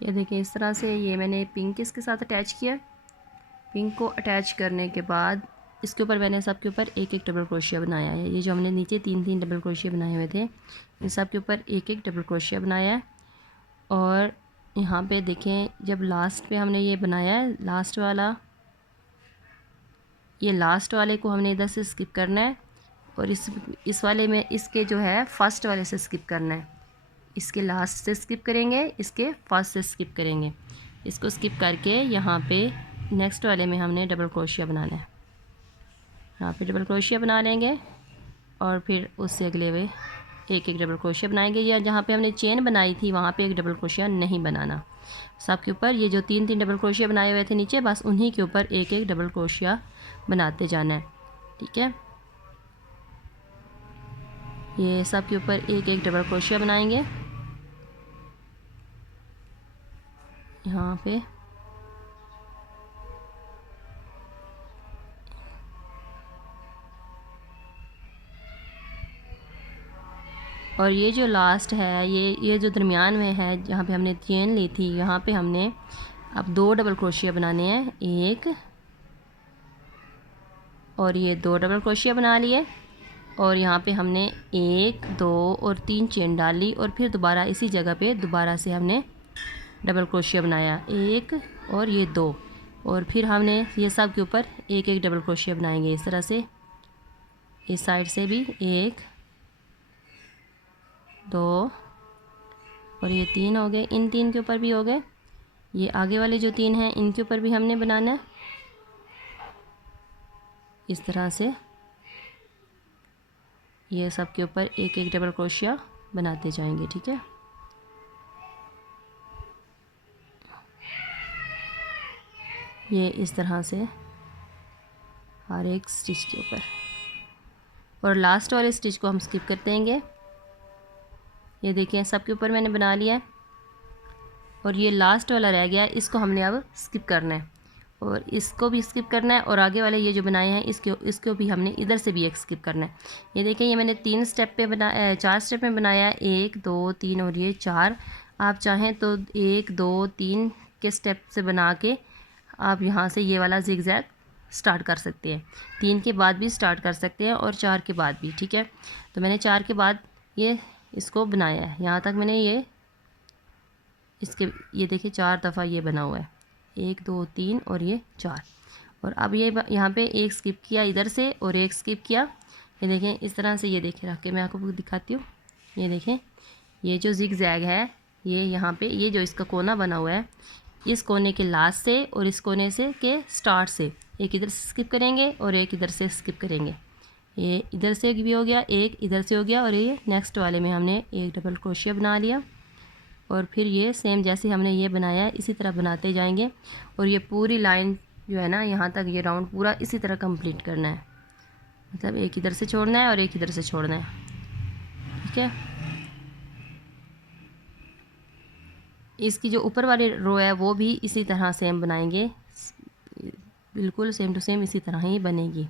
ये देखिए इस तरह से ये मैंने पिंक इसके साथ अटैच किया। पिंक को अटैच करने के बाद इसके ऊपर मैंने सबके ऊपर एक एक डबल क्रोशिया बनाया है। ये जो हमने नीचे 3-3 डबल क्रोशिया बनाए हुए थे, इन सब के ऊपर एक एक डबल क्रोशिया बनाया है। और यहाँ पे देखें जब लास्ट पे हमने ये बनाया है, लास्ट वाला, ये लास्ट वाले को हमने इधर से स्किप करना है और इस वाले में इसके जो है फर्स्ट वाले से स्किप करना है। इसके लास्ट से स्किप करेंगे, इसके फर्स्ट से स्किप करेंगे। इसको स्किप करके यहाँ पे नेक्स्ट वाले में हमने डबल क्रोशिया बनाना है। यहाँ पे डबल क्रोशिया बना लेंगे और फिर उससे अगले वे एक एक डबल क्रोशिया बनाएंगे। या जहाँ पे हमने चेन बनाई थी वहाँ पे एक डबल क्रोशिया नहीं बनाना। सबके ऊपर ये जो 3-3 डबल क्रोशिया बनाए हुए थे नीचे, बस उन्हीं के ऊपर एक एक डबल क्रोशिया बनाते जाना है। ठीक है, ये सब के ऊपर एक एक डबल क्रोशिया बनाएंगे यहाँ पे। और ये जो लास्ट है, ये जो दरमियान में है जहाँ पे हमने चेन ली थी, यहाँ पे हमने अब 2 डबल क्रोशिया बनाने हैं। एक और ये 2 डबल क्रोशिया बना लिए और यहाँ पे हमने 1 2 और 3 चेन डाल ली और फिर दोबारा इसी जगह पे दोबारा से हमने डबल क्रोशिया बनाया, एक और ये 2। और फिर हमने ये सब के ऊपर एक एक डबल क्रोशिया बनाएंगे इस तरह से। इस साइड से भी 1 2 और ये 3 हो गए, इन 3 के ऊपर भी हो गए। ये आगे वाले जो 3 हैं इनके ऊपर भी हमने बनाना है इस तरह से। ये सब के ऊपर एक एक डबल क्रोशिया बनाते जाएंगे। ठीक है, ये इस तरह से हर एक स्टिच के ऊपर। और लास्ट वाले स्टिच को हम स्किप कर देंगे। ये देखिए सब के ऊपर मैंने बना लिया है और ये लास्ट वाला रह गया, इसको हमने अब स्किप करना है और इसको भी स्किप करना है और आगे वाले ये जो बनाए हैं इसको भी हमने इधर से भी एक स्किप करना है। ये देखिए ये मैंने 3 स्टेप पे बनाया, 4 स्टेप में बनाया है, 1 2 3 और ये 4। आप चाहें तो 1 2 3 के स्टेप से बना के आप यहाँ से ये वाला जिगजैग स्टार्ट कर सकते हैं। 3 के बाद भी स्टार्ट कर सकते हैं और 4 के बाद भी। ठीक है, तो मैंने 4 के बाद ये इसको बनाया है, यहाँ तक मैंने ये इसके ये देखिए 4 दफ़ा ये बना हुआ है, 1 2 3 और ये 4। और अब ये यहाँ पे एक स्किप किया इधर से और एक स्किप किया। ये देखें इस तरह से, ये देखें रख के मैं आपको दिखाती हूँ। ये देखें ये जो जिग जैग है, ये यहाँ पे ये जो इसका कोना बना हुआ है, इस कोने के लास्ट से और इस कोने से के स्टार्ट से एक इधर से स्किप करेंगे और एक इधर से स्किप करेंगे। ये इधर से भी हो गया, एक इधर से हो गया और ये नेक्स्ट वाले में हमने एक डबल क्रोशिया बना लिया। और फिर ये सेम जैसे हमने ये बनाया है इसी तरह बनाते जाएंगे और ये पूरी लाइन जो है ना यहाँ तक ये राउंड पूरा इसी तरह कंप्लीट करना है। मतलब एक इधर से छोड़ना है और एक इधर से छोड़ना है। ठीक है, इसकी जो ऊपर वाली रो है वो भी इसी तरह सेम बनाएंगे, बिल्कुल सेम टू सेम इसी तरह ही बनेगी।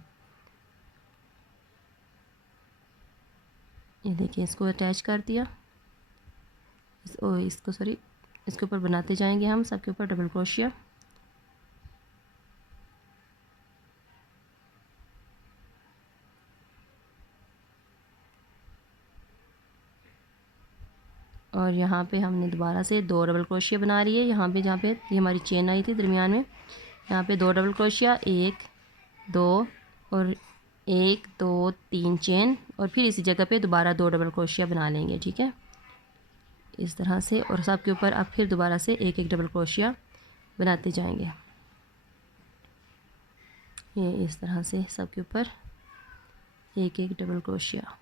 ये देखिए इसको अटैच कर दिया, इसको सॉरी इसके ऊपर बनाते जाएंगे हम सबके ऊपर डबल क्रोशिया। और यहाँ पे हमने दोबारा से 2 डबल क्रोशिया बना रही है। यहाँ पे जहाँ पे ये हमारी चेन आई थी दरमियान में, यहाँ पे 2 डबल क्रोशिया, 1 2 और 1 2 3 चेन और फिर इसी जगह पे दोबारा 2 डबल क्रोशिया बना लेंगे। ठीक है, इस तरह से। और सब के ऊपर अब फिर दोबारा से एक एक डबल क्रोशिया बनाते जाएंगे। ये इस तरह से सब के ऊपर एक एक डबल क्रोशिया।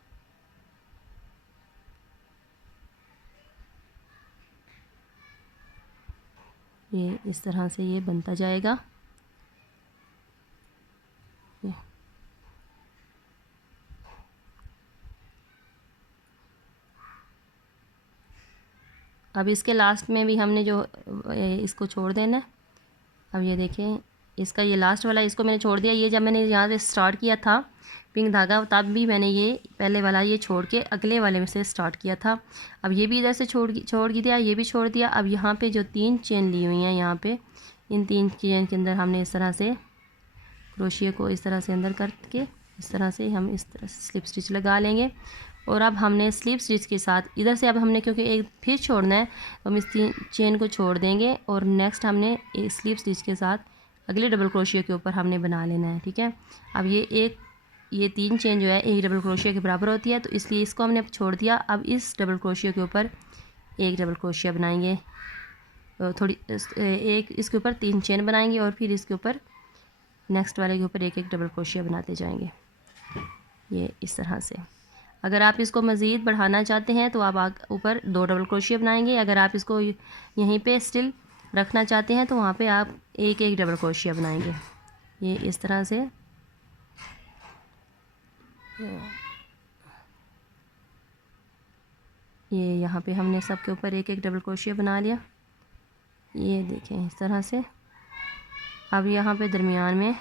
ये इस तरह से ये बनता जाएगा। अब इसके लास्ट में भी हमने जो इसको छोड़ देना है। अब ये देखें इसका ये लास्ट वाला, इसको मैंने छोड़ दिया। ये जब मैंने यहाँ से स्टार्ट किया था पिंक धागा, तब भी मैंने ये पहले वाला ये छोड़ के अगले वाले में से स्टार्ट किया था। अब ये भी इधर से छोड़ दिया, ये भी छोड़ दिया। अब यहाँ पे जो 3 चेन ली हुई हैं, यहाँ पे इन 3 चेन के अंदर हमने इस तरह से क्रोशिया को इस तरह से अंदर करके इस तरह से हम इस तरह से स्लिप स्टिच लगा लेंगे। और अब हमने स्लिप स्टिच के साथ इधर से अब हमने क्योंकि एक फिर छोड़ना है तो हम इस 3 चेन को छोड़ देंगे और नेक्स्ट हमने एक स्लिप स्टिच के साथ अगले डबल क्रोशिया के ऊपर हमने बना लेना है। ठीक है, अब ये 3 चेन जो है एक डबल क्रोशिया के बराबर होती है, तो इसलिए इसको हमने छोड़ दिया। अब इस डबल क्रोशिया के ऊपर एक डबल क्रोशिया बनाएंगे, थोड़ी एक इसके ऊपर 3 चेन बनाएंगे और फिर इसके ऊपर नेक्स्ट वाले के ऊपर एक एक डबल क्रोशिया बनाते जाएंगे, ये इस तरह से। अगर आप इसको मज़ीद बढ़ाना चाहते हैं तो आप ऊपर 2 डबल क्रोशिया बनाएंगे। अगर आप इसको यहीं पे स्टिल रखना चाहते हैं तो वहाँ पे आप एक एक डबल क्रोशिया बनाएंगे, ये इस तरह से। ये यहाँ पे हमने सबके ऊपर एक एक डबल क्रोशिया बना लिया, ये देखें इस तरह से। अब यहाँ पे दरमियान में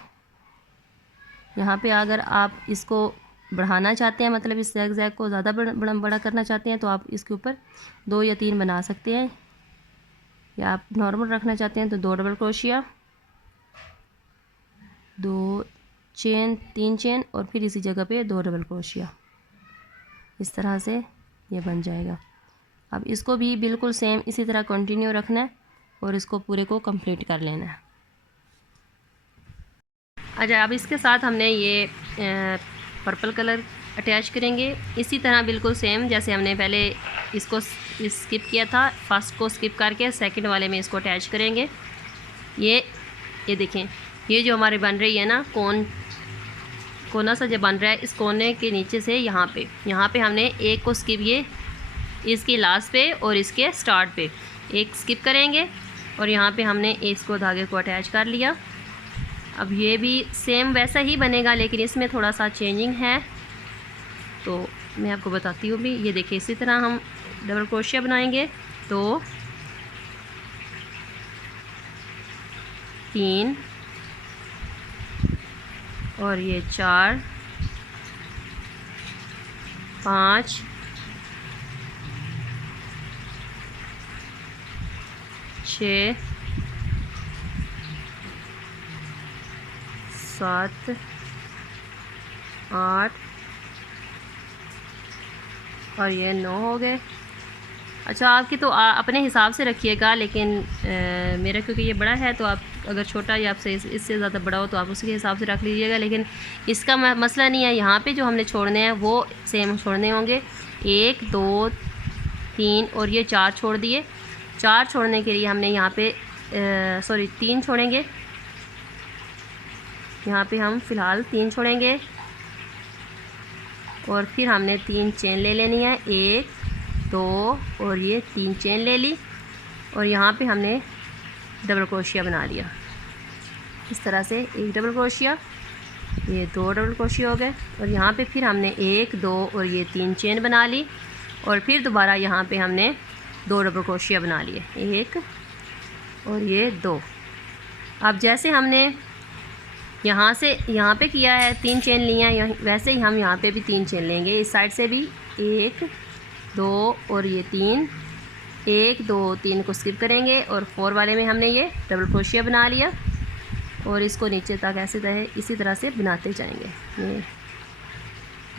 यहाँ पे अगर आप इसको बढ़ाना चाहते हैं, मतलब इस जैग को ज़्यादा बड़ा करना चाहते हैं, तो आप इसके ऊपर 2 या 3 बना सकते हैं। या आप नॉर्मल रखना चाहते हैं तो 2 डबल क्रोशिया, 2 चेन, 3 चेन और फिर इसी जगह पे 2 डबल क्रोशिया, इस तरह से ये बन जाएगा। अब इसको भी बिल्कुल सेम इसी तरह कंटिन्यू रखना है और इसको पूरे को कंप्लीट कर लेना है। अच्छा, अब इसके साथ हमने ये पर्पल कलर अटैच करेंगे इसी तरह बिल्कुल सेम जैसे हमने पहले इसको स्किप किया था। फर्स्ट को स्किप करके सेकंड वाले में इसको अटैच करेंगे। ये देखें, ये जो हमारे बन रही है ना कोना सा जो बन रहा है, इस कोने के नीचे से यहाँ पे हमने एक को स्किप, ये इसकी लास्ट पे और इसके स्टार्ट पे एक स्किप करेंगे और यहाँ पे हमने इसको धागे को अटैच कर लिया। अब ये भी सेम वैसा ही बनेगा लेकिन इसमें थोड़ा सा चेंजिंग है, तो मैं आपको बताती हूँ भी। ये देखिए, इसी तरह हम डबल क्रोशिया बनाएंगे, तो 3 और ये 4 5 6 7 8 और ये 9 हो गए। अच्छा, आपकी तो अपने हिसाब से रखिएगा, लेकिन मेरा क्योंकि ये बड़ा है तो आप अगर छोटा या आपसे इससे ज़्यादा बड़ा हो तो आप उसके हिसाब से रख लीजिएगा। लेकिन इसका मसला नहीं है, यहाँ पे जो हमने छोड़ने हैं वो सेम छोड़ने होंगे। 1 2 3 और ये 4 छोड़ दिए। 4 छोड़ने के लिए हमने यहाँ पे 3 छोड़ेंगे। यहाँ पे हम फ़िलहाल 3 छोड़ेंगे और फिर हमने 3 चेन ले लेनी है, 1 2 और ये 3 चेन ले ली और यहाँ पे हमने डबल क्रोशिया बना लिया इस तरह से। एक डबल क्रोशिया, ये 2 डबल क्रोशिया हो गए और यहाँ पे फिर हमने 1 2 और ये 3 चेन बना ली और फिर दोबारा यहाँ पे हमने 2 डबल क्रोशिया बना लिए, 1 और ये 2। अब जैसे हमने यहाँ से यहाँ पे किया है, 3 चेन लिया है, वैसे ही हम यहाँ पे भी 3 चेन लेंगे। इस साइड से भी 1 2 और ये 3, 1 2 3 को स्किप करेंगे और 4 वाले में हमने ये डबल क्रोशिया बना लिया और इसको नीचे तक ऐसे इसी तरह से बनाते जाएंगे, ये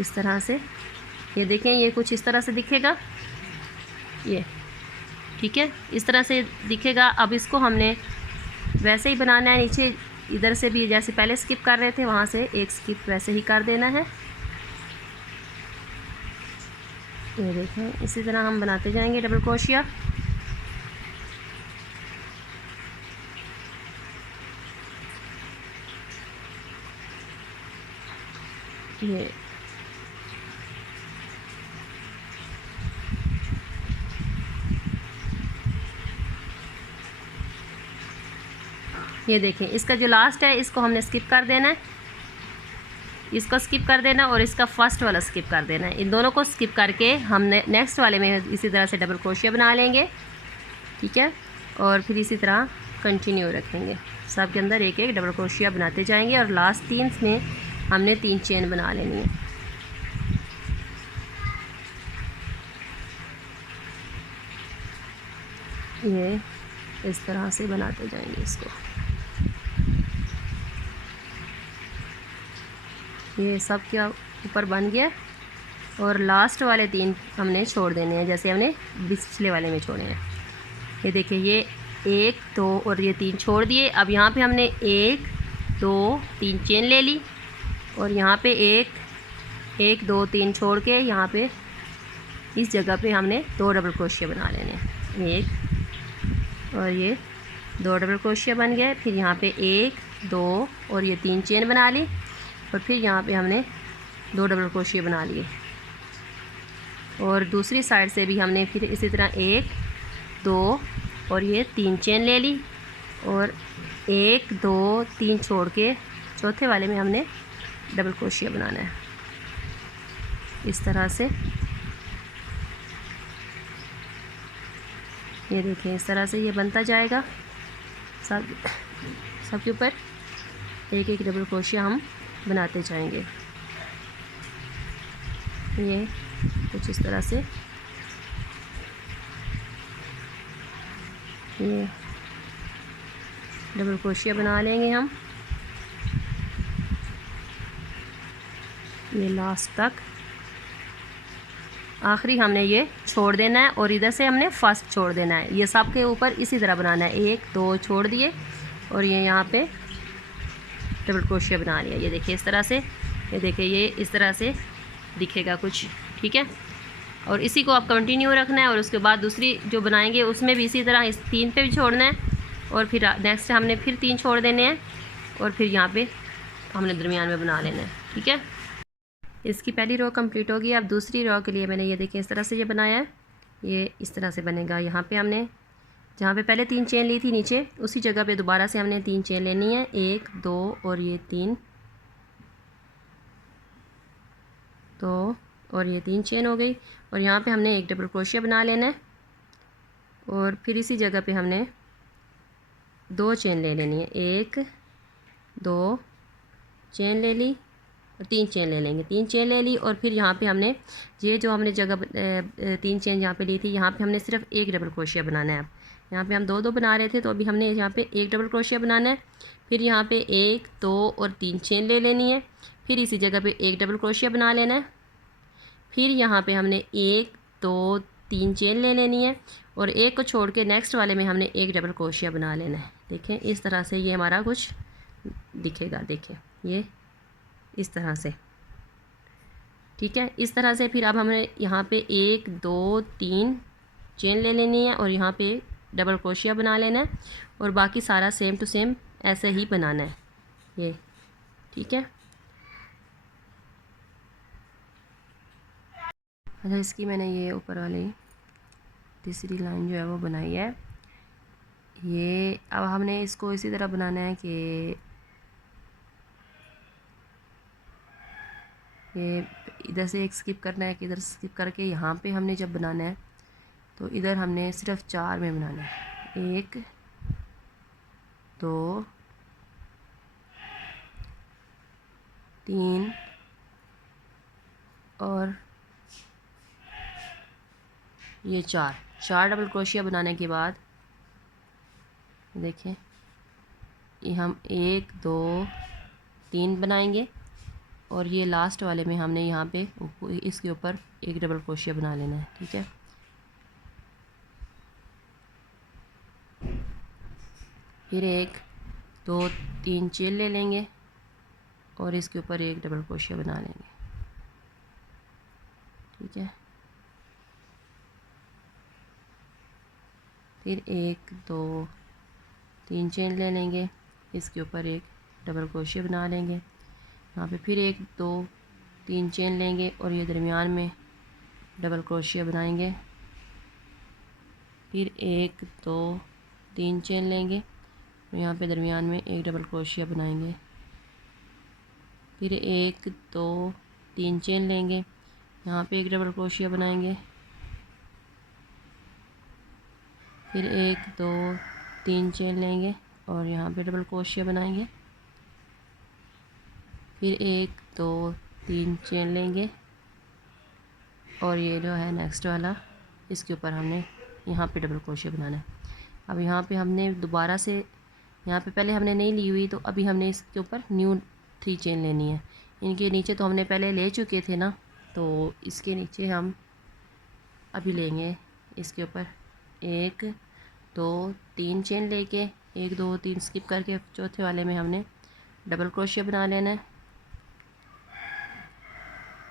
इस तरह से। ये देखें, ये कुछ इस तरह से दिखेगा, ये ठीक है, इस तरह से दिखेगा। अब इसको हमने वैसे ही बनाना है, नीचे इधर से भी जैसे पहले स्किप कर रहे थे वहाँ से एक स्किप वैसे ही कर देना है। ये देखें, इसी तरह हम बनाते जाएंगे डबल क्रोशिया। ये देखें, इसका जो लास्ट है इसको हमने स्किप कर देना है, इसको स्किप कर देना और इसका फर्स्ट वाला स्किप कर देना है। इन दोनों को स्किप करके हमने नेक्स्ट वाले में इसी तरह से डबल क्रोशिया बना लेंगे, ठीक है। और फिर इसी तरह कंटिन्यू रखेंगे। सब के अंदर एक एक डबल क्रोशिया बनाते जाएंगे और लास्ट 3 में हमने 3 चेन बना लेनी है। ये इस तरह से बनाते जाएंगे इसको। ये सब के ऊपर बन गया और लास्ट वाले 3 हमने छोड़ देने हैं, जैसे हमने पिछले वाले में छोड़े हैं। ये देखिए, ये 1 2 और ये 3 छोड़ दिए। अब यहाँ पे हमने 1 2 3 चेन ले ली और यहाँ पे 1 2 3 छोड़ के यहाँ पे इस जगह पे हमने 2 डबल क्रोशिया बना लेने हैं। 1 और ये 2 डबल क्रोशिया बन गए। फिर यहाँ पे 1 2 और ये 3 चेन बना ली और फिर यहाँ पे हमने 2 डबल क्रोशिया बना लिए। और दूसरी साइड से भी हमने फिर इसी तरह 1 2 और ये 3 चेन ले ली और 1 2 3 छोड़ के चौथे वाले में हमने डबल क्रोशिया बनाना है इस तरह से। ये देखिए, इस तरह से ये बनता जाएगा। सब के ऊपर एक एक डबल क्रोशिया हम बनाते जाएंगे। ये कुछ इस तरह से ये डबल क्रोशिया बना लेंगे हम ये लास्ट तक। आखिरी हमने ये छोड़ देना है और इधर से हमने फर्स्ट छोड़ देना है। ये सब के ऊपर इसी तरह बनाना है। 1 2 छोड़ दिए और ये यहाँ पे डबल क्रोशिया बना लिया। ये देखिए इस तरह से, ये देखिए ये इस तरह से दिखेगा कुछ, ठीक है। और इसी को आप कंटिन्यू रखना है और उसके बाद दूसरी जो बनाएंगे उसमें भी इसी तरह इस 3 पे भी छोड़ना है और फिर नेक्स्ट हमने फिर 3 छोड़ देने हैं और फिर यहाँ पे हमने दरमियान में बना लेना है, ठीक है। इसकी पहली रो कंप्लीट होगी। अब दूसरी रो के लिए मैंने ये देखिए इस तरह से ये बनाया है। ये इस तरह से बनेगा। यहाँ पे हमने जहाँ पे पहले 3 चेन ली थी नीचे, उसी जगह पे दोबारा से हमने 3 चेन लेनी है। 1 2 और ये 3 तो और ये 3 चेन हो गई और यहाँ पे हमने एक डबल क्रोशिया बना लेना है और फिर इसी जगह पे हमने 2 चेन ले लेनी है। 1 2 चेन ले ली और 3 चेन ले लेंगे। 3 चेन ले ली और फिर यहाँ पे हमने ये जो हमने जगह 3 चेन यहाँ पे ली थी, यहाँ पे हमने सिर्फ एक डबल क्रोशिया बनाना है। अब यहाँ पे हम 2 2 बना रहे थे तो अभी हमने यहाँ पे एक डबल क्रोशिया बनाना है। फिर यहाँ पे 1 2 और 3 चेन ले लेनी है। फिर इसी जगह पे एक डबल क्रोशिया बना लेना है। फिर यहाँ पे हमने 1 2 3 चेन ले लेनी है और एक को छोड़ के नेक्स्ट वाले में हमने एक डबल क्रोशिया बना लेना है। देखें इस तरह से ये हमारा कुछ दिखेगा। देखें ये इस तरह से, ठीक है। इस तरह से फिर अब हमें यहाँ पे 1 2 3 चेन ले लेनी है और यहाँ पे डबल क्रोशिया बना लेना है और बाकी सारा सेम टू सेम ऐसे ही बनाना है ये, ठीक है। अच्छा, इसकी मैंने ये ऊपर वाली तीसरी लाइन जो है वो बनाई है। ये अब हमने इसको इसी तरह बनाना है कि ये इधर से एक स्किप करना है कि इधर स्किप करके यहाँ पे हमने जब बनाना है तो इधर हमने सिर्फ 4 में बनाना है। 1 2 3 और ये 4 डबल क्रोशिया बनाने के बाद देखें ये हम 1 2 3 बनाएंगे और ये लास्ट वाले में हमने यहाँ पे इसके ऊपर एक डबल क्रोशिया बना लेना है, ठीक है। फिर 1 2 3 चेन ले लेंगे और इसके ऊपर एक डबल क्रोशिया बना लेंगे, ठीक है। फिर 1 2 3 चेन ले लेंगे, इसके ऊपर एक डबल क्रोशिया बना लेंगे। यहाँ पे फिर 1 2 3 चेन लेंगे और ये दरमियान में डबल क्रोशिया बनाएंगे। फिर 1 2 3 चेन लेंगे और यहाँ पे दरमियान में एक डबल क्रोशिया बनाएंगे। फिर 1 2 3 चेन लेंगे, यहाँ पे एक डबल क्रोशिया बनाएंगे। फिर 1 2 3 चेन लेंगे और यहाँ पे डबल क्रोशिया बनाएंगे। फिर 1 2 3 चेन लेंगे और ये जो है नेक्स्ट वाला, इसके ऊपर हमने यहाँ पे डबल क्रोशिया बनाना है। अब यहाँ पे हमने दोबारा से, यहाँ पे पहले हमने नहीं ली हुई, तो अभी हमने इसके ऊपर न्यू 3 चेन लेनी है। इनके नीचे तो हमने पहले ले चुके थे ना, तो इसके नीचे हम अभी लेंगे इसके ऊपर 1 2 3 चेन लेके 1 2 3 स्किप करके चौथे वाले में हमने डबल क्रोशिया बना लेना है।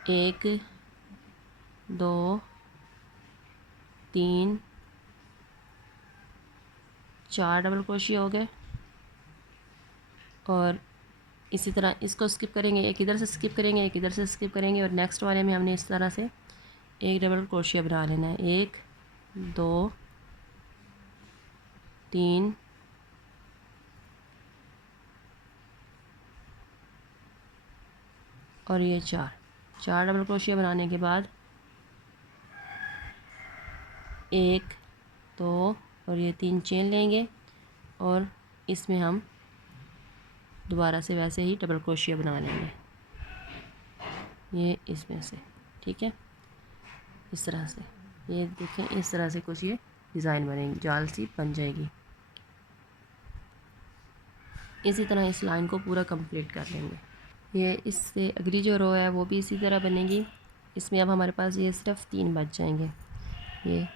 1 2 3 4 डबल क्रोशिया हो गए। और इसी तरह इसको स्किप करेंगे, एक इधर से स्किप करेंगे, एक इधर से स्किप करेंगे, और नेक्स्ट वाले में हमने इस तरह से एक डबल क्रोशिया बना लेना है। 1 2 3 और ये 4 डबल क्रोशिया बनाने के बाद 1 2 और ये 3 चेन लेंगे और इसमें हम दोबारा से वैसे ही डबल क्रोशिया बना लेंगे, ये इसमें से, ठीक है। इस तरह से ये देखें, इस तरह से कुछ ये डिज़ाइन बनेगी, जाल सी बन जाएगी। इसी तरह इस लाइन को पूरा कंप्लीट कर लेंगे। ये इससे अगली जो रो है वो भी इसी तरह बनेगी। इसमें अब हमारे पास ये सिर्फ 3 बच जाएंगे। ये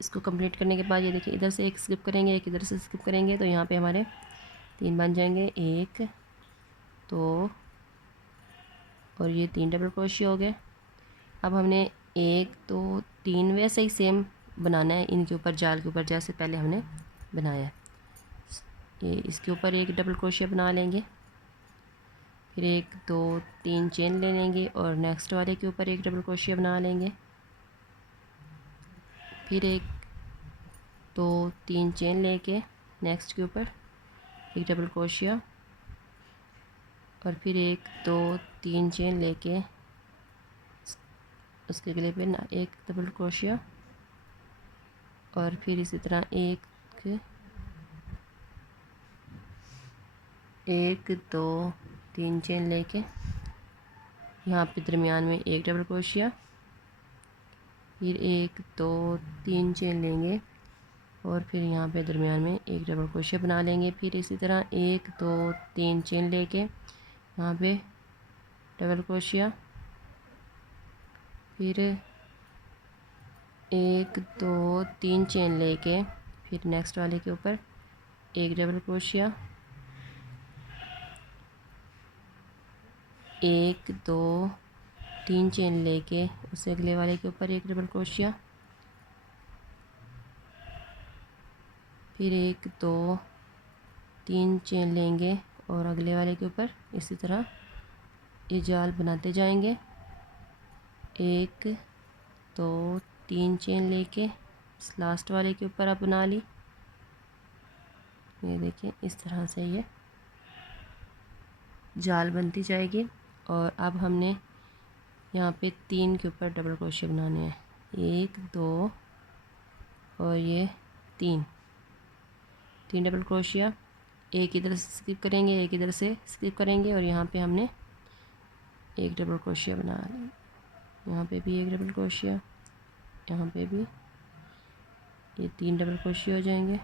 इसको कंप्लीट करने के बाद ये देखिए, इधर से एक स्किप करेंगे, एक इधर से स्किप करेंगे, तो यहाँ पे हमारे 3 बन जाएंगे। 1 2 और ये 3 डबल क्रोशिया हो गए। अब हमने 1 2 3 वैसे ही सेम बनाना है इनके ऊपर, जाल के ऊपर जैसे पहले हमने बनाया है। ये इसके ऊपर एक डबल क्रोशिया बना लेंगे, फिर 1 2 3 चेन ले लेंगे और नेक्स्ट वाले के ऊपर एक डबल क्रोशिया बना लेंगे, फिर 1 2 3 चेन लेके नेक्स्ट के ऊपर एक डबल क्रोशिया, और फिर 1 2 3 चेन लेके उसके गले पे एक डबल क्रोशिया, और फिर इसी तरह 1 2 3 चेन लेके यहाँ पे दरमियान में एक डबल क्रोशिया, फिर 1 2 3 चेन लेंगे और फिर यहाँ पे दरमियान में एक डबल क्रोशिया बना लेंगे। फिर इसी तरह 1 2 3 चेन लेके यहाँ पे डबल क्रोशिया, फिर 1 2 3 चेन लेके फिर नेक्स्ट वाले के ऊपर एक डबल क्रोशिया, 1 2 3 चेन लेके उससे अगले वाले के ऊपर एक डबल क्रोशिया, फिर 1 2 3 चेन लेंगे और अगले वाले के ऊपर इसी तरह ये जाल बनाते जाएंगे। 1 2 3 चेन लेके इस लास्ट वाले के ऊपर अब बना ली। ये देखिए, इस तरह से ये जाल बनती जाएगी। और अब हमने यहाँ पे 3 के ऊपर डबल क्रोशिया बनाने हैं, 1 2 और ये 3 डबल क्रोशिया, एक इधर से स्किप करेंगे, एक इधर से स्किप करेंगे, और यहाँ पे हमने एक डबल क्रोशिया बना ली। यहाँ पे भी एक डबल क्रोशिया, यहाँ पे भी ये 3 डबल क्रोशिया हो जाएंगे।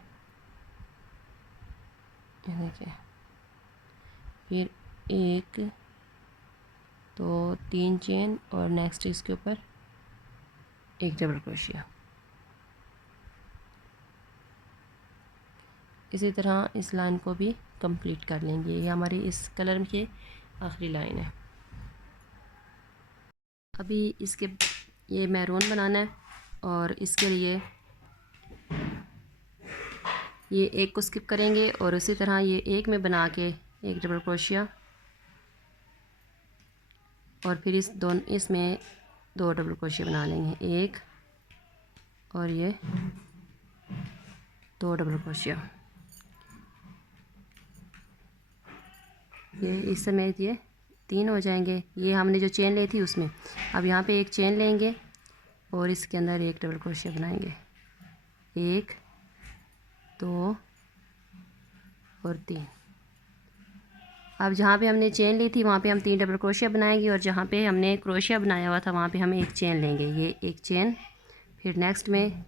ये देखिए, फिर 1 2 3 चेन और नेक्स्ट इसके ऊपर एक डबल क्रोशिया। इसी तरह इस लाइन को भी कंप्लीट कर लेंगे। ये हमारी इस कलर की आखिरी लाइन है। अभी इसके ये मैरून बनाना है और इसके लिए ये एक को स्किप करेंगे और इसी तरह ये एक में बना के एक डबल क्रोशिया, और फिर इसमें 2 डबल क्रोशिया बना लेंगे, 1 और ये 2 डबल क्रोशिया। ये इस समय ये 3 हो जाएंगे। ये हमने जो चेन ली थी उसमें, अब यहाँ पे एक चेन लेंगे और इसके अंदर एक डबल क्रोशिया बनाएंगे, 1 2 और 3। अब जहाँ पे हमने चेन ली थी वहाँ पे हम 3 डबल क्रोशिया बनाएंगे, और जहाँ पे हमने क्रोशिया बनाया हुआ था वहाँ पे हम एक चेन लेंगे, ये एक चेन, फिर नेक्स्ट में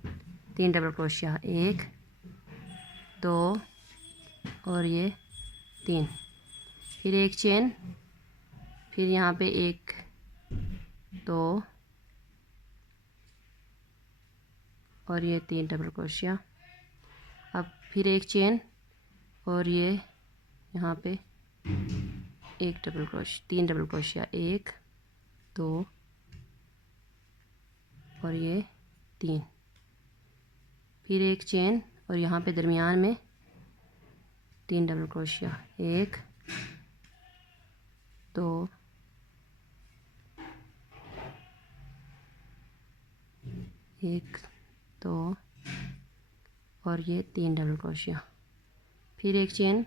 3 डबल क्रोशिया, 1 2 और ये 3, फिर एक चेन, फिर यहाँ पे 1 2 और ये 3 डबल क्रोशिया। अब फिर एक चेन और ये यहाँ पे 3 डबल क्रोशिया, 1 2 और ये 3, फिर एक चेन और यहाँ पे दरमियान में 3 डबल क्रोशिया, 1 2 1 2 और ये 3 डबल क्रोशिया, फिर एक चेन,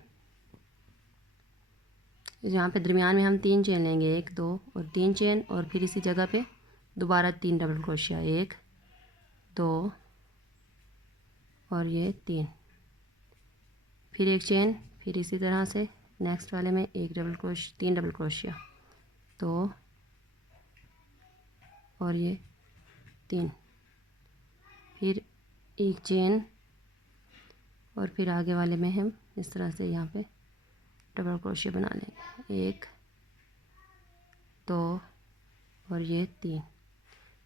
यहाँ पे दरमियान में हम 3 चेन लेंगे, 1 2 और 3 चेन, और फिर इसी जगह पे दोबारा 3 डबल क्रोशिया, 1 2 और ये 3, फिर एक चेन, फिर इसी तरह से नेक्स्ट वाले में 3 डबल क्रोशिया, 2 और ये 3, फिर एक चेन, और फिर आगे वाले में हम इस तरह से यहाँ पे डबल क्रोशिया बना लेंगे, 1 2 और ये 3,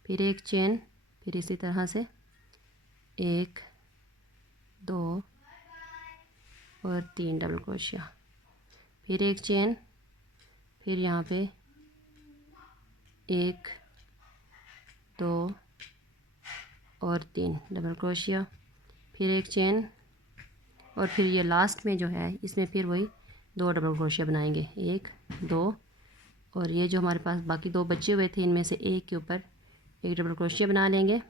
फिर एक चेन, फिर इसी तरह से 1 2 और 3 डबल क्रोशिया, फिर एक चेन, फिर यहाँ पे 1 2 और 3 डबल क्रोशिया, फिर एक चेन, और फिर ये लास्ट में जो है इसमें फिर वही 2 डबल क्रोशिया बनाएंगे, 1 2, और ये जो हमारे पास बाकी 2 बचे हुए थे इनमें से एक के ऊपर 1 डबल क्रोशिया बना लेंगे,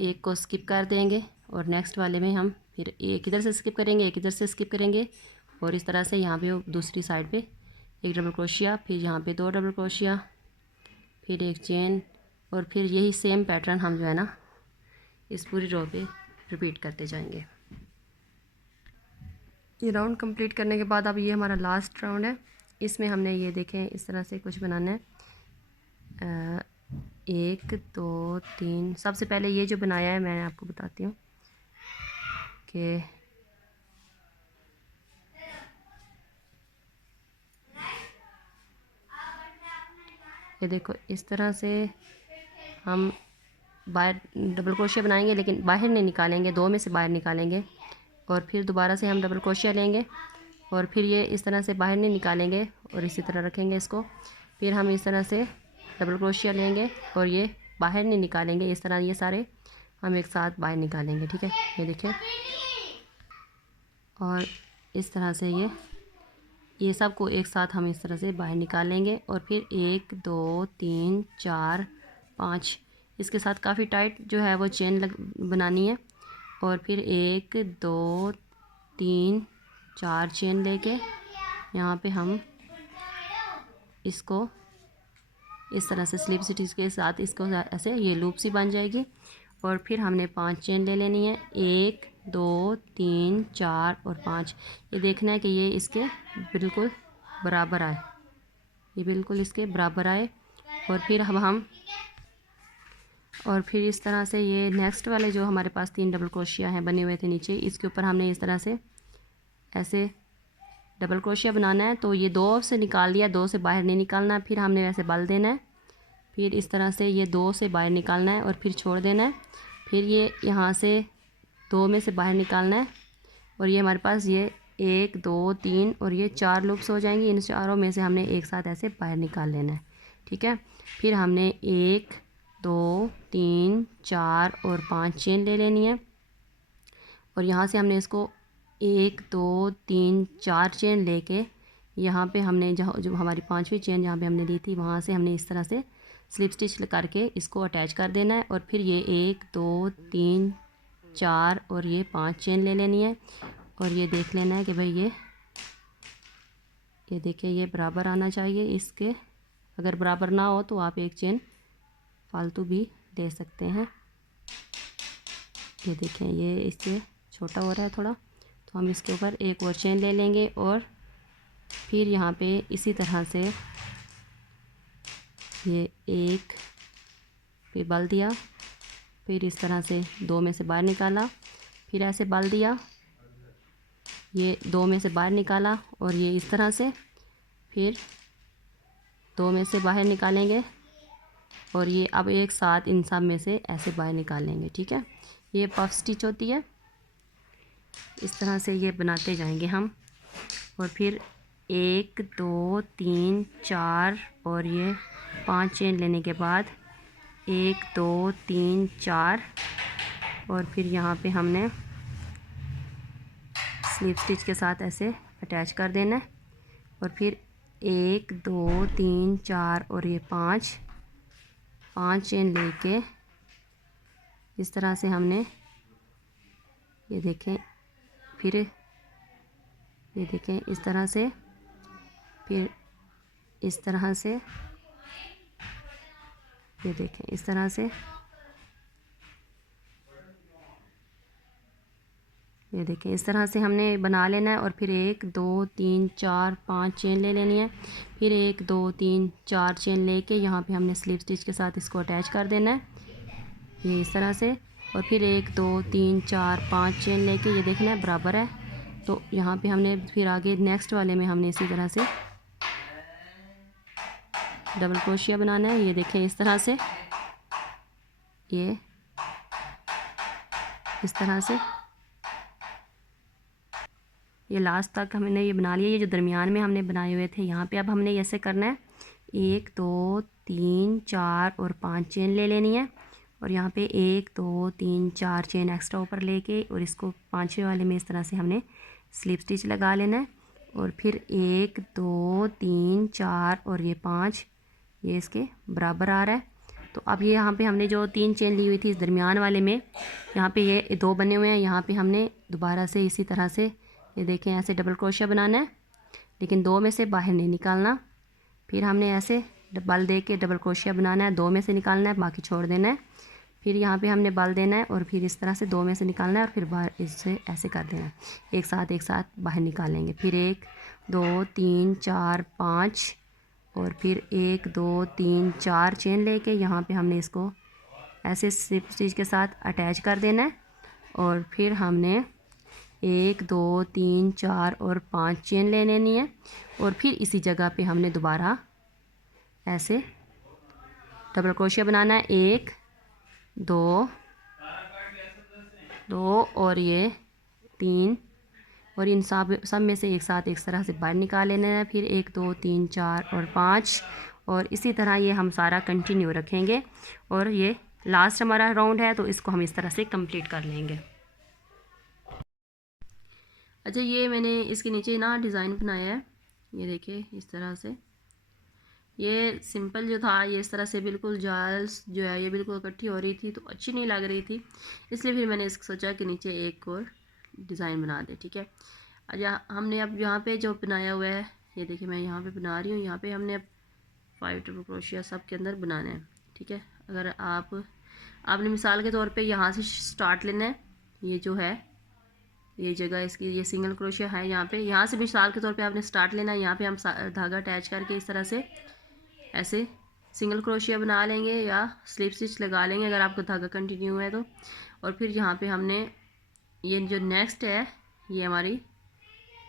एक को स्किप कर देंगे, और नेक्स्ट वाले में हम फिर एक इधर से स्किप करेंगे, एक इधर से स्किप करेंगे, और इस तरह से यहाँ पे दूसरी साइड पे 1 डबल क्रोशिया, फिर यहाँ पे 2 डबल क्रोशिया, फिर एक चेन, और फिर यही सेम पैटर्न हम जो है ना इस पूरी रो पे रिपीट करते जाएंगे। ये राउंड कंप्लीट करने के बाद अब ये हमारा लास्ट राउंड है, इसमें हमने ये देखें इस तरह से कुछ बनाना है, 1 2 3। सबसे पहले ये जो बनाया है मैं आपको बताती हूँ कि ये देखो इस तरह से हम बाहर डबल क्रोशिया बनाएंगे, लेकिन बाहर नहीं निकालेंगे, 2 में से बाहर निकालेंगे, और फिर दोबारा से हम डबल क्रोशिया लेंगे, और फिर ये इस तरह से बाहर नहीं निकालेंगे और इसी तरह रखेंगे इसको, फिर हम इस तरह से डबल क्रोशिया लेंगे और ये बाहर नहीं निकालेंगे, इस तरह ये सारे हम एक साथ बाहर निकालेंगे, ठीक है, ये देखिए, और इस तरह से ये सब को एक साथ हम इस तरह से बाहर निकालेंगे, और फिर 1 2 3 4 5 इसके साथ काफ़ी टाइट जो है वो चेन बनानी है, और फिर 1 2 3 4 चेन लेके यहाँ पे हम इसको इस तरह से स्लिप स्टिच के साथ इसको ऐसे ये लूप सी बन जाएगी, और फिर हमने 5 चेन ले लेनी है, 1 2 3 4 और 5। ये देखना है कि ये इसके बिल्कुल बराबर आए, ये बिल्कुल इसके बराबर आए, और फिर और फिर इस तरह से ये नेक्स्ट वाले जो हमारे पास 3 डबल क्रोशिया हैं बने हुए थे नीचे, इसके ऊपर हमने इस तरह से ऐसे डबल क्रोशिया बनाना है, तो ये 2 से निकाल दिया, 2 से बाहर नहीं निकालना, फिर हमने वैसे बल देना है, फिर इस तरह से ये 2 से बाहर निकालना है और फिर छोड़ देना है, फिर ये यहाँ से 2 में से बाहर निकालना है, और ये हमारे पास ये 1 2 3 और ये 4 लूप्स हो जाएंगी, इन चारों में से हमने एक साथ ऐसे बाहर निकाल लेना है, ठीक है। फिर हमने 1 2 3 4 और 5 चेन ले लेनी है, और यहाँ से हमने इसको 1 2 3 4 चेन लेके यहाँ पे हमने जो हमारी 5वीं चेन जहाँ पे हमने ली थी वहाँ से हमने इस तरह से स्लिप स्टिच करके इसको अटैच कर देना है, और फिर ये 1 2 3 4 और ये 5 चेन ले लेनी है, और ये देख लेना है कि भाई ये देखिए ये बराबर आना चाहिए इसके, अगर बराबर ना हो तो आप एक चेन फालतू भी ले सकते हैं, ये देखें ये इससे छोटा हो रहा है थोड़ा, तो हम इसके ऊपर एक और चेन ले लेंगे और फिर यहाँ पे इसी तरह से ये एक फिर बल दिया, फिर इस तरह से दो में से बाहर निकाला, फिर ऐसे बल दिया, ये दो में से बाहर निकाला और ये इस तरह से फिर दो में से बाहर निकालेंगे और ये अब एक साथ इन सब में से ऐसे बाहर निकालेंगे। ठीक है, ये पफ स्टिच होती है। इस तरह से ये बनाते जाएंगे हम और फिर 1 2 3 4 और ये 5 चेन लेने के बाद 1 2 3 4 और फिर यहाँ पे हमने स्लिप स्टिच के साथ ऐसे अटैच कर देना है और फिर 1 2 3 4 और ये 5 चेन लेके इस तरह से हमने ये देखें, फिर ये देखें इस तरह से, फिर इस तरह से, ये देखें इस तरह से, ये देखें इस तरह से हमने बना लेना है और फिर 1 2 3 4 5 चेन ले लेनी है। फिर 1 2 3 4 चेन लेके यहाँ पे हमने स्लिप स्टिच के साथ इसको अटैच कर देना है, ये इस तरह से। और फिर 1 2 3 4 5 चेन लेके ये देखना है बराबर है, तो यहाँ पे हमने फिर आगे नेक्स्ट वाले में हमने इसी तरह से डबल क्रोशिया बनाना है। ये देखें इस तरह से, ये इस तरह से ये लास्ट तक हमने ये बना लिया। ये जो दरमियान में हमने बनाए हुए थे यहाँ पे अब हमने ऐसे करना है, 1 2 3 4 और 5 चेन ले लेनी है और यहाँ पे 1 2 3 4 चेन एक्स्ट्रा ऊपर लेके और इसको पांचवें वाले में इस तरह से हमने स्लिप स्टिच लगा लेना है और फिर 1 2 3 4 और ये 5 ये इसके बराबर आ रहा है। तो अब ये यहाँ पे हमने जो 3 चेन ली हुई थी इस दरमियान वाले में, यहाँ पे ये 2 बने हुए हैं, यहाँ पे हमने दोबारा से इसी तरह से ये देखें ऐसे डबल क्रोशिया बनाना है, लेकिन 2 में से बाहर नहीं निकालना। फिर हमने ऐसे बल दे के डबल क्रोशिया बनाना है, 2 में से निकालना है, बाकी छोड़ देना है। फिर यहाँ पे हमने बल देना है और फिर इस तरह से 2 में से निकालना है और फिर बाहर इससे ऐसे कर देना है, एक साथ बाहर निकालेंगे। फिर 1 2 3 4 5 और फिर 1 2 3 4 चेन लेके यहाँ पे हमने इसको ऐसे स्लिप स्टिच के साथ अटैच कर देना है और फिर हमने 1 2 3 4 और 5 चेन ले लेनी है और फिर इसी जगह पे हमने दोबारा ऐसे डबल क्रोशिया बनाना है, 1 2 2 और ये 3 और इन सब में से एक साथ इस तरह से बाहर निकाल लेना है। फिर 1 2 3 4 और 5 और इसी तरह ये हम सारा कंटिन्यू रखेंगे और ये लास्ट हमारा राउंड है, तो इसको हम इस तरह से कंप्लीट कर लेंगे। अच्छा, ये मैंने इसके नीचे ना डिज़ाइन बनाया है, ये देखिए इस तरह से। ये सिंपल जो था ये इस तरह से बिल्कुल जाल्स जो है ये बिल्कुल इकट्ठी हो रही थी तो अच्छी नहीं लग रही थी, इसलिए फिर मैंने इसको सोचा कि नीचे एक और डिज़ाइन बना दे। ठीक है, अच्छा हमने अब यहाँ पे जो बनाया हुआ है ये देखिए मैं यहाँ पे बना रही हूँ, यहाँ पे हमने अब 5 डबल क्रोशिया सब के अंदर बनाना है। ठीक है, अगर आपने मिसाल के तौर पे यहाँ से स्टार्ट लेना है, ये जो है ये जगह इसकी ये सिंगल क्रोशिया है, यहाँ से मिसाल के तौर पे आपने स्टार्ट लेना है। यहाँ पे हम धागा अटैच करके इस तरह से ऐसे सिंगल क्रोशिया बना लेंगे या स्लिप स्टिच लगा लेंगे अगर आपका धागा कंटिन्यू है तो। और फिर यहाँ पे हमने ये जो नेक्स्ट है ये हमारी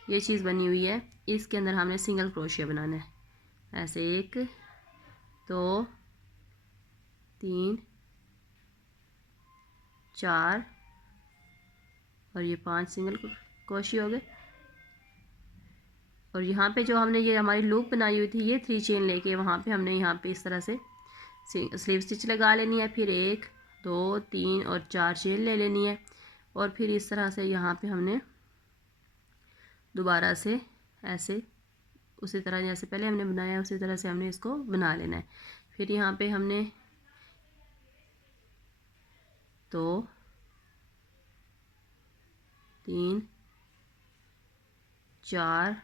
ये चीज़ बनी हुई है, इसके अंदर हमने सिंगल क्रोशिया बनाना है, ऐसे 1 2 3 4 और ये 5 सिंगल क्रोशिया हो गए। और यहाँ पे जो हमने ये हमारी लूप बनाई हुई थी ये 3 चेन लेके वहाँ पे हमने यहाँ पे इस तरह से स्लीव स्टिच लगा लेनी है। फिर 1 2 3 और 4 चेन ले लेनी है और फिर इस तरह से यहाँ पे हमने दोबारा से ऐसे उसी तरह जैसे पहले हमने बनाया उसी तरह से हमने इसको बना लेना है। फिर यहाँ पे हमने 2 3 4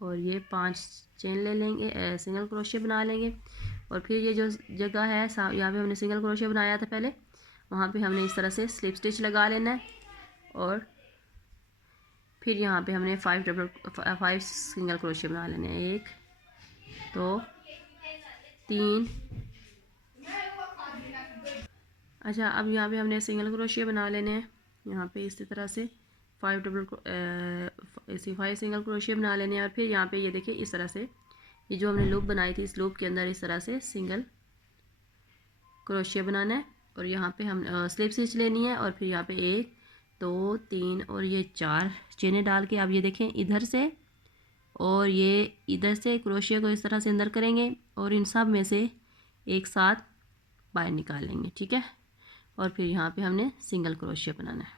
और ये 5 चेन ले लेंगे, सिंगल क्रोशिया बना लेंगे। और फिर ये जो जगह है यहाँ पे हमने सिंगल क्रोशिया बनाया था पहले, वहाँ पे हमने इस तरह से स्लिप स्टिच लगा लेना है और फिर यहाँ पे हमने 5 सिंगल क्रोशिया बना लेने हैं। 1 2 3। अच्छा, अब यहाँ पे हमने सिंगल क्रोशिया बना लेने हैं। यहाँ पे इसी तरह से 5 सिंगल क्रोशिया बना लेने हैं और फिर यहाँ पे ये देखिए इस तरह से ये जो हमने लूप बनाई थी, इस लूप के अंदर इस तरह से सिंगल क्रोशिया बनाना है और यहाँ पे हम स्लिप स्टिच लेनी है और फिर यहाँ पे 1 2 3 और ये 4 चेनें डाल के आप ये देखें इधर से और ये इधर से क्रोशिया को इस तरह से अंदर करेंगे और इन सब में से एक साथ बाहर निकाल लेंगे। ठीक है, और फिर यहाँ पे हमने सिंगल क्रोशिया बनाना है।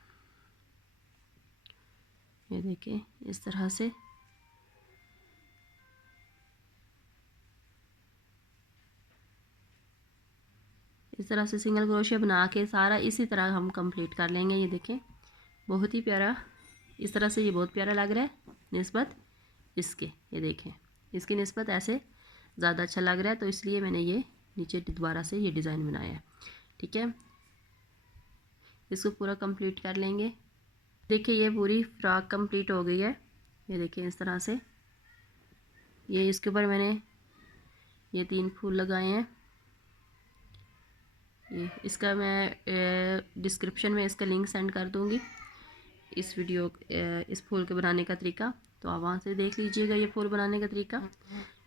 ये देखिए इस तरह से सिंगल क्रोशिया बना के सारा इसी तरह हम कंप्लीट कर लेंगे। ये देखें बहुत ही प्यारा, इस तरह से ये बहुत प्यारा लग रहा है निस्बत इसके। ये देखें इसकी निस्बत ऐसे ज़्यादा अच्छा लग रहा है, तो इसलिए मैंने ये नीचे दोबारा से ये डिज़ाइन बनाया है। ठीक है, इसको पूरा कंप्लीट कर लेंगे। देखिए ये पूरी फ्रॉक कंप्लीट हो गई है। ये देखिए इस तरह से ये इसके ऊपर मैंने ये 3 फूल लगाए हैं। ये इसका मैं डिस्क्रिप्शन में इसका लिंक सेंड कर दूँगी, इस वीडियो इस फूल के बनाने का तरीका, तो आप वहाँ से देख लीजिएगा ये फूल बनाने का तरीका,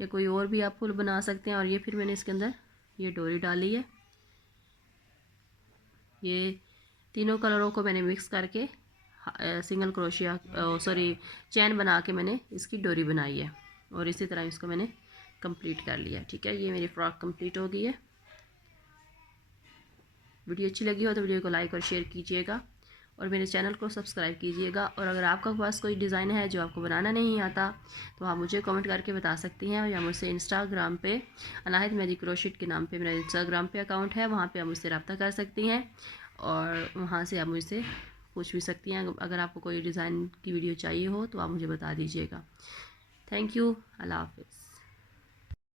या कोई और भी आप फूल बना सकते हैं। और ये फिर मैंने इसके अंदर ये डोरी डाली है। ये तीनों कलरों को मैंने मिक्स करके सिंगल क्रोशिया चैन बना के मैंने इसकी डोरी बनाई है और इसी तरह इसको मैंने कंप्लीट कर लिया। ठीक है, ये मेरी फ्रॉक कंप्लीट हो गई है। वीडियो अच्छी लगी हो तो वीडियो को लाइक और शेयर कीजिएगा और मेरे चैनल को सब्सक्राइब कीजिएगा। और अगर आपका पास कोई डिज़ाइन है जो आपको बनाना नहीं आता तो आप मुझे कमेंट करके बता सकती हैं, या मुझसे इंस्टाग्राम पे अनाहिद मेहदी क्रोशेट के नाम पे मेरा इंस्टाग्राम पे अकाउंट है, वहाँ पे आप मुझसे रब्ता कर सकती हैं और वहाँ से आप मुझसे पूछ भी सकती हैं। अगर आपको कोई डिज़ाइन की वीडियो चाहिए हो तो आप मुझे बता दीजिएगा। थैंक यू, अल्लाह हाफ़िज़।